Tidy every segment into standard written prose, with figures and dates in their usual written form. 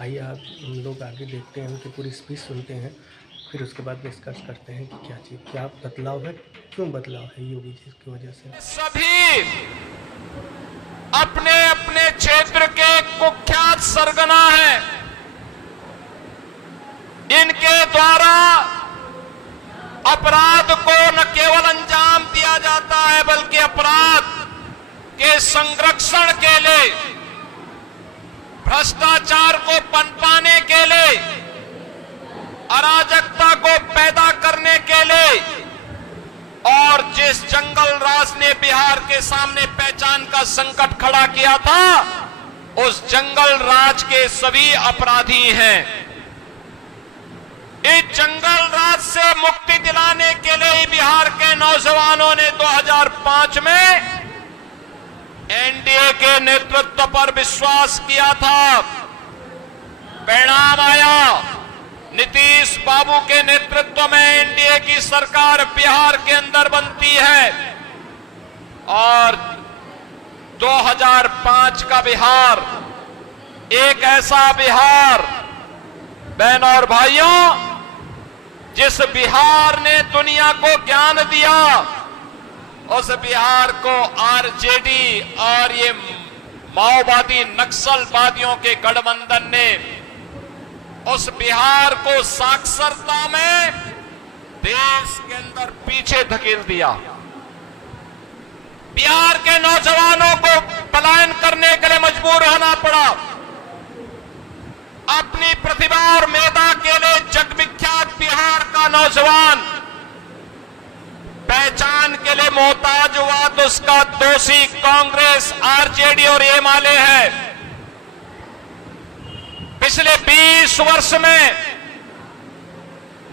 आइए आप हम लोग आगे देखते हैं, उनकी पूरी स्पीच सुनते हैं, फिर उसके बाद डिस्कस करते हैं कि क्या बदलाव है, क्यों बदलाव है योगी जी की वजह से। सभी अपने अपने क्षेत्र के कुख्यात सरगना हैं। इनके द्वारा अपराध को न केवल अंजाम दिया जाता है, बल्कि अपराध के संरक्षण के लिए, भ्रष्टाचार को पनपाने के लिए, अराजकता को पैदा करने के लिए, और जिस जंगल राज ने बिहार के सामने पहचान का संकट खड़ा किया था, उस जंगल राज के सभी अपराधी हैं। इस जंगल राज से मुक्ति दिलाने के लिए बिहार के नौजवानों ने 2005 में एनडीए के नेतृत्व पर विश्वास किया था। परिणाम आया, नीतीश बाबू के नेतृत्व में एनडीए की सरकार बिहार के अंदर बनती है और 2005 का बिहार एक ऐसा बिहार, बहनों और भाइयों, जिस बिहार ने दुनिया को ज्ञान दिया, उस बिहार को आरजेडी और ये माओवादी नक्सलवादियों के गठबंधन ने उस बिहार को साक्षरता में देश के अंदर पीछे धकेल दिया। बिहार के नौजवानों को पलायन करने के लिए मजबूर होना पड़ा। अपनी प्रतिभा और मेधा के लिए जगविख्यात बिहार का नौजवान पहचान के लिए मोहताज हुआ तो उसका दोषी कांग्रेस, आरजेडी और एमआलए है। पिछले 20 वर्ष में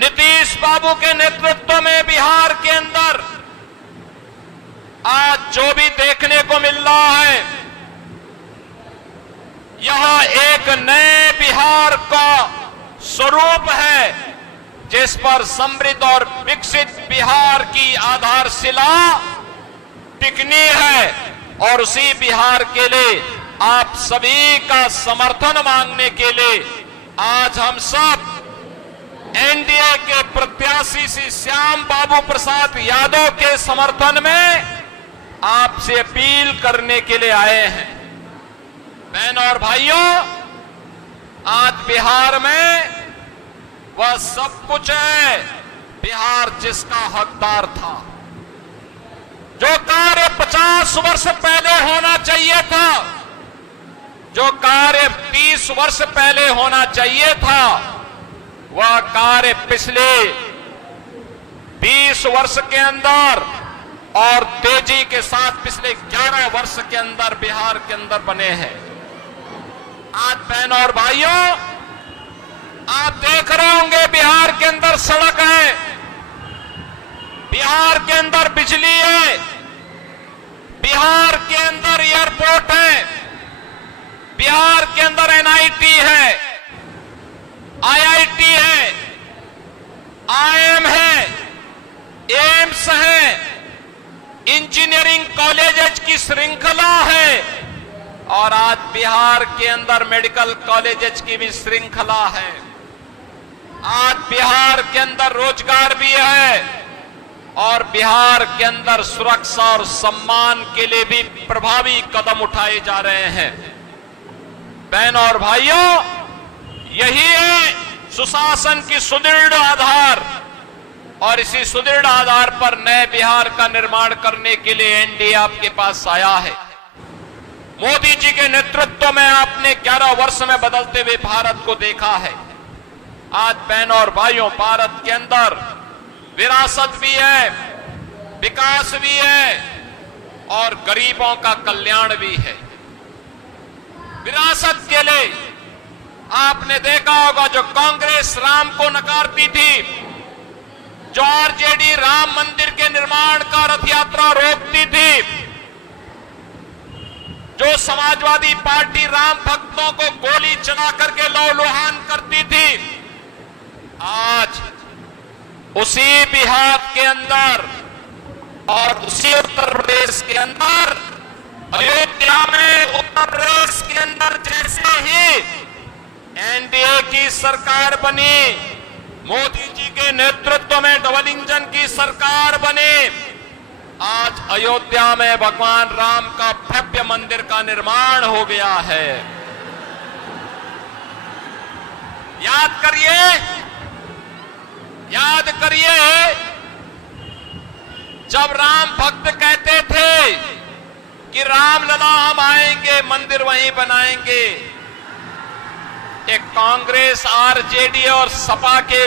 नीतीश बाबू के नेतृत्व में बिहार के अंदर आज जो भी देखने को मिल रहा है, यह एक नए बिहार का स्वरूप है, जिस पर समृद्ध और विकसित बिहार की आधारशिला टिकनी है। और उसी बिहार के लिए आप सभी का समर्थन मांगने के लिए आज हम सब एनडीए के प्रत्याशी श्री श्याम बाबू प्रसाद यादव के समर्थन में आपसे अपील करने के लिए आए हैं। बहनों और भाइयों, आज बिहार में वह सब कुछ है बिहार जिसका हकदार था। जो कार्य 50 वर्ष पहले होना चाहिए था, जो कार्य 30 वर्ष पहले होना चाहिए था, वह कार्य पिछले 20 वर्ष के अंदर और तेजी के साथ पिछले 11 वर्ष के अंदर बिहार के अंदर बने हैं। आज बहनों और भाइयों, आप देख रहे होंगे बिहार के अंदर सड़क है, बिहार के अंदर बिजली है, बिहार के अंदर एयरपोर्ट है, बिहार के अंदर एनआईटी है, आईआईटी है, आईएम है, एम्स है, इंजीनियरिंग कॉलेजेस की श्रृंखला है और आज बिहार के अंदर मेडिकल कॉलेजेस की भी श्रृंखला है। आज बिहार के अंदर रोजगार भी है और बिहार के अंदर सुरक्षा और सम्मान के लिए भी प्रभावी कदम उठाए जा रहे हैं। बहनों और भाइयों, यही है सुशासन की सुदृढ़ आधार और इसी सुदृढ़ आधार पर नए बिहार का निर्माण करने के लिए एनडीए आपके पास आया है। मोदी जी के नेतृत्व में आपने 11 वर्ष में बदलते हुए भारत को देखा है। आज बहनों और भाइयों, भारत के अंदर विरासत भी है, विकास भी है और गरीबों का कल्याण भी है। विरासत के लिए आपने देखा होगा, जो कांग्रेस राम को नकारती थी, जो आरजेडी राम मंदिर के निर्माण का रथ यात्रा रोकती थी, जो समाजवादी पार्टी राम भक्तों को गोली चला करके लौलुहान करती थी, आज उसी बिहार के अंदर और उसी उत्तर प्रदेश के अंदर, अयोध्या में उत्तर प्रदेश के अंदर जैसे ही एनडीए की सरकार बनी, मोदी जी के नेतृत्व में डबल इंजन की सरकार बनी, आज अयोध्या में भगवान राम का भव्य मंदिर का निर्माण हो गया है। याद करिए जब राम भक्त कहते थे कि रामलला हम आएंगे, मंदिर वहीं बनाएंगे, एक कांग्रेस, आरजेडी और सपा के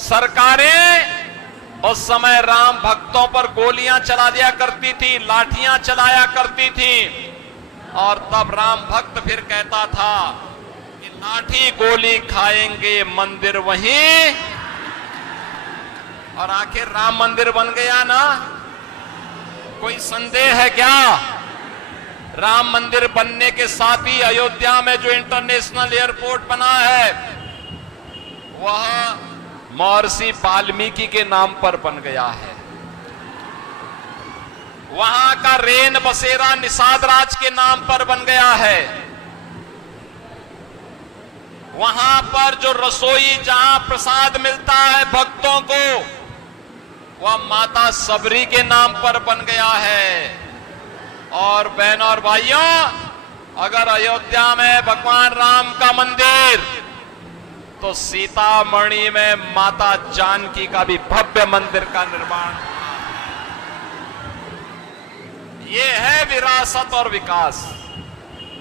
सरकारें उस समय राम भक्तों पर गोलियां चला दिया करती थी, लाठियां चलाया करती थी, और तब राम भक्त फिर कहता था कि लाठी गोली खाएंगे, मंदिर वहीं, और आखिर राम मंदिर बन गया ना। कोई संदेह है क्या? राम मंदिर बनने के साथ ही अयोध्या में जो इंटरनेशनल एयरपोर्ट बना है वह महर्षि वाल्मीकि के नाम पर बन गया है। वहां का रेन बसेरा निषाद राज के नाम पर बन गया है। वहां पर जो रसोई, जहां प्रसाद मिलता है भक्तों को, वह माता सबरी के नाम पर बन गया है। और बहनों और भाइयों, अगर अयोध्या में भगवान राम का मंदिर, तो सीतामढ़ी में माता जानकी का भी भव्य मंदिर का निर्माण। ये है विरासत और विकास।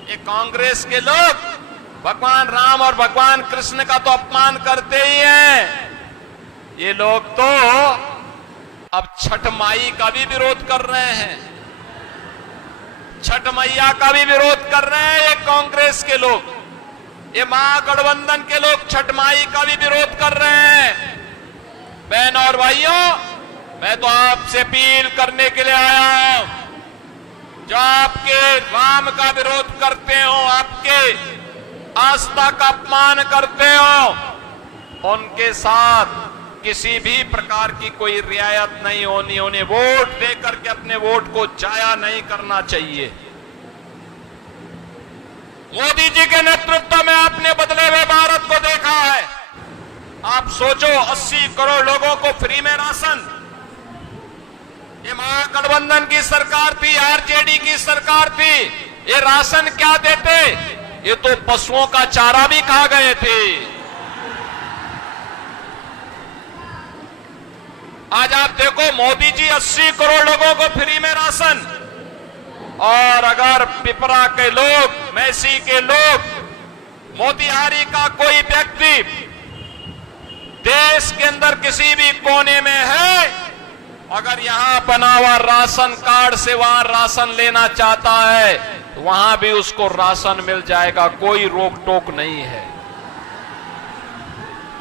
ये कांग्रेस के लोग भगवान राम और भगवान कृष्ण का तो अपमान करते ही हैं। ये लोग तो अब छठ माई का भी विरोध कर रहे हैं, छठ मैया का भी विरोध कर रहे हैं ये कांग्रेस के लोग। ये महागठबंधन के लोग छठ माई का भी विरोध कर रहे हैं। बहनों और भाइयों, मैं तो आपसे अपील करने के लिए आया हूं, जो आपके राम का विरोध करते हो, आपके आस्था का अपमान करते हो, उनके साथ किसी भी प्रकार की कोई रियायत नहीं होनी। उन्हें वोट देकर के अपने वोट को जाया नहीं करना चाहिए। मोदी जी के नेतृत्व में आपने बदले हुए भारत को देखा है। आप सोचो, 80 करोड़ लोगों को फ्री में राशन। ये महागठबंधन की सरकार थी, आरजेडी की सरकार थी। ये राशन क्या देते? ये तो पशुओं का चारा भी खा गए थे। आज आप देखो, मोदी जी 80 करोड़ लोगों को फ्री में राशन, और अगर पिपरा के लोग, मैसी के लोग, मोतिहारी का कोई व्यक्ति देश के अंदर किसी भी कोने में है, अगर यहां बना हुआ राशन कार्ड से वहां राशन लेना चाहता है, तो वहां भी उसको राशन मिल जाएगा, कोई रोक टोक नहीं है।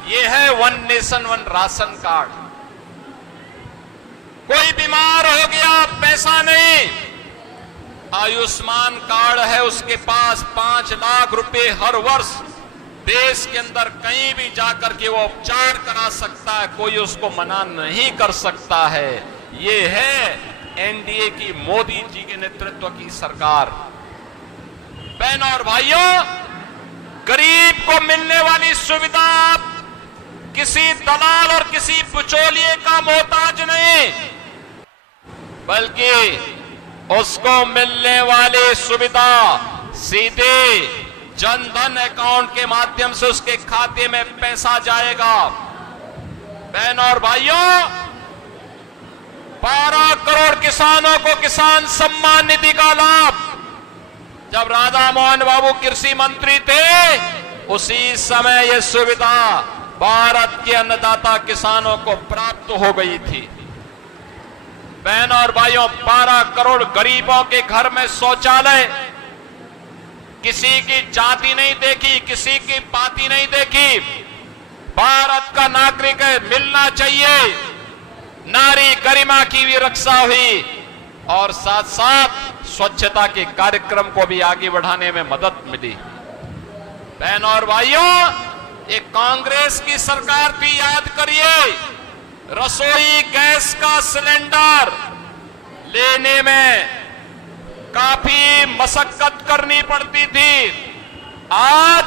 यह है one nation one ration card. कोई बीमार हो गया, पैसा नहीं, आयुष्मान कार्ड है उसके पास, 5 लाख रुपए हर वर्ष देश के अंदर कहीं भी जाकर के वो उपचार करा सकता है, कोई उसको मना नहीं कर सकता है। ये है एनडीए की, मोदी जी के नेतृत्व की सरकार। बहनों और भाइयों, गरीब को मिलने वाली सुविधा किसी दलाल और किसी बिचौलिए का मोहताज नहीं, बल्कि उसको मिलने वाली सुविधा सीधे जनधन अकाउंट के माध्यम से उसके खाते में पैसा जाएगा। बहनों और भाइयों, 12 करोड़ किसानों को किसान सम्मान निधि का लाभ जब राधा मोहन बाबू कृषि मंत्री थे, उसी समय यह सुविधा भारत के अन्नदाता किसानों को प्राप्त हो गई थी। बहनों और भाइयों, 12 करोड़ गरीबों के घर में शौचालय, किसी की जाति नहीं देखी, किसी की पाति नहीं देखी, भारत का नागरिक है, मिलना चाहिए। नारी गरिमा की भी रक्षा हुई, और साथ साथ स्वच्छता के कार्यक्रम को भी आगे बढ़ाने में मदद मिली। बहनों और भाइयों, एक कांग्रेस की सरकार थी, याद करिए, रसोई गैस का सिलेंडर लेने में काफी मशक्कत करनी पड़ती थी। आज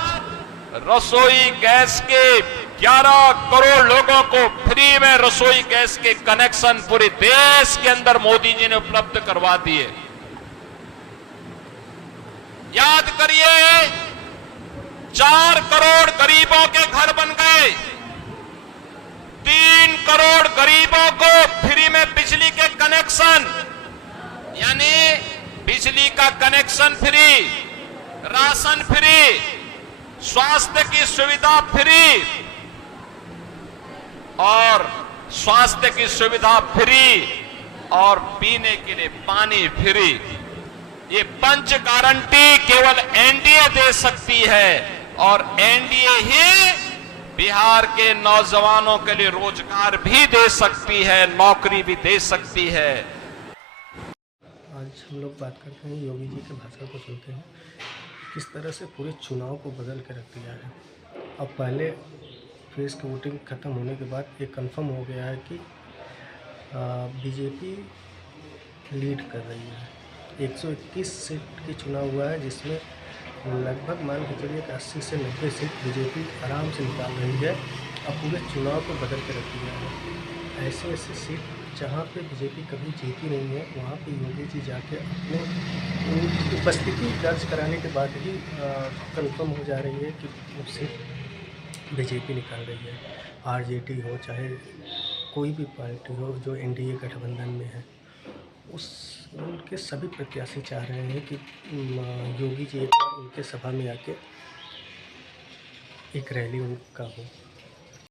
रसोई गैस के 11 करोड़ लोगों को फ्री में रसोई गैस के कनेक्शन पूरे देश के अंदर मोदी जी ने उपलब्ध करवा दिए। याद करिए, 4 करोड़ गरीबों के घर बन गए, 3 करोड़ गरीबों को फ्री में बिजली के कनेक्शन, यानी बिजली का कनेक्शन फ्री, राशन फ्री, स्वास्थ्य की सुविधा फ्री और स्वास्थ्य की सुविधा फ्री और पीने के लिए पानी फ्री। ये पंच गारंटी केवल एनडीए दे सकती है और एनडीए ही बिहार के नौजवानों के लिए रोजगार भी दे सकती है, नौकरी भी दे सकती है। आज हम लोग बात करते हैं, योगी जी के भाषण को सुनते हैं, किस तरह से पूरे चुनाव को बदल के रख दिया है। अब पहले फेस की वोटिंग ख़त्म होने के बाद ये कंफर्म हो गया है कि बीजेपी लीड कर रही है। 121 सीट की चुनाव हुआ है, जिसमें लगभग मान के चलिए 80 से 90 सीट बीजेपी आराम से निकाल रही है। अब पूरे चुनाव को बदल के रख दिया है। ऐसे ऐसे सीट जहाँ पे बीजेपी कभी जीती नहीं है, वहाँ पे योगी जी जाके अपने उपस्थिति दर्ज कराने के बाद ही कंफर्म हो जा रही है कि वो सीट बीजेपी निकाल रही है। आरजेडी हो चाहे कोई भी पार्टी हो जो एनडीए गठबंधन में है, उनके सभी प्रत्याशी चाह रहे हैं कि योगी जी एक बार उनके सभा में आके एक रैली उनका हो।